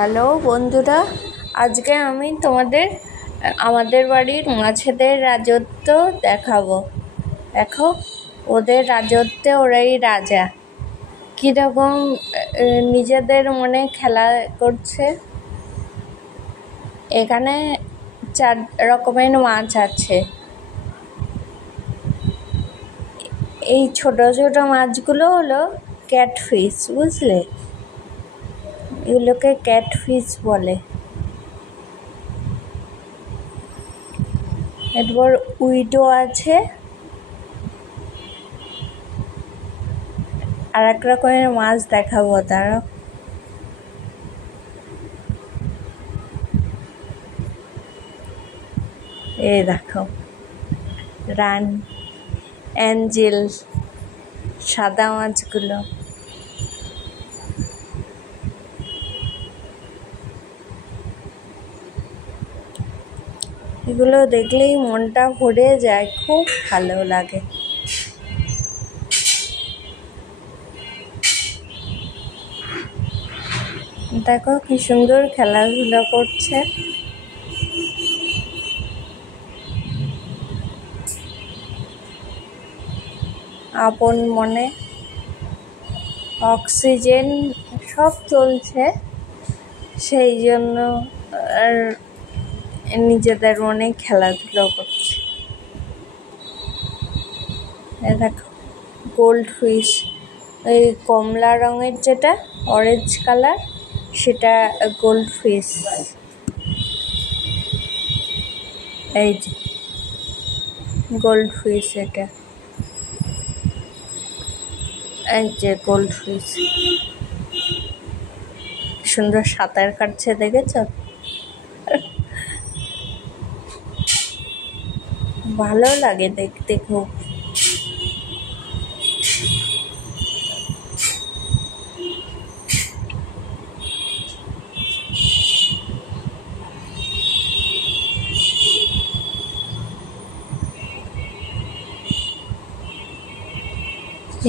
হ্যালো বন্ধুরা, আজকে আমি তোমাদের আমাদের বাড়ির মাছেদের রাজত্ব দেখাবো। দেখো, ওদের রাজত্বে ওরাই রাজা। কীরকম নিজেদের মনে খেলা করছে। এখানে 4 রকমের মাছ আছে। এই ছোট ছোট মাছগুলো হলো ক্যাটফিশ, বুঝলে? এগুলোকে ক্যাটফিশ বলে। এরপর উইডো আছে, আর এক রকমের মাছ দেখাবো। তারা এই দেখো, রান অ্যাঞ্জেল, সাদা মাছগুলো। এগুলো দেখলেই মনটা ভরে যায়, খুব ভালো লাগে। দেখো কি সুন্দর খেলাধুলা করছে। আপন মনে অক্সিজেন সব চলছে, সেই জন্য আর নিজেদের মনে খেলাধুলো করছে। দেখো গোল্ড ফিশ, এই কমলা রঙের যেটা অরেঞ্জ কালার, সেটা গোল্ড ফিশ। এই যে গোল্ড ফিশ, এটা এই যে গোল্ড ফিশ। সুন্দর সাঁতার কাটছে, দেখেছ? ভালো লাগে দেখতে খুব।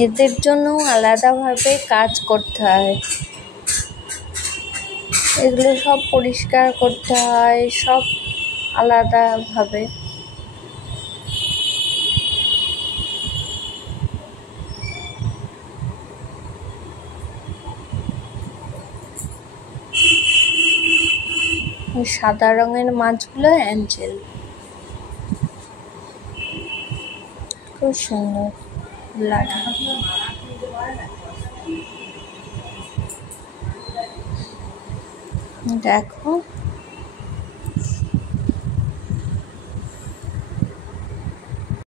এদের জন্য আলাদাভাবে কাজ করতে হয়। এগুলো সব পরিষ্কার করতে হয়, সব আলাদাভাবে। সাদা রঙের মাছগুলো অ্যাঞ্জেল, খুব সুন্দর লাগে। দেখো